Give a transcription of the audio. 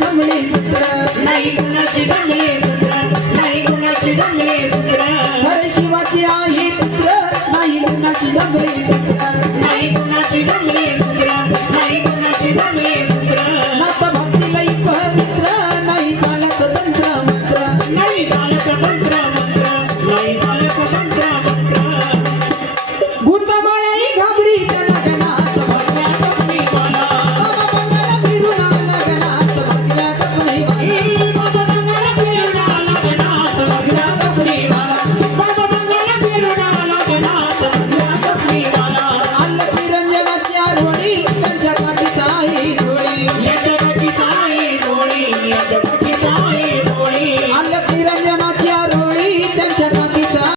जमले सूत्र नाही कुणाची Thank you.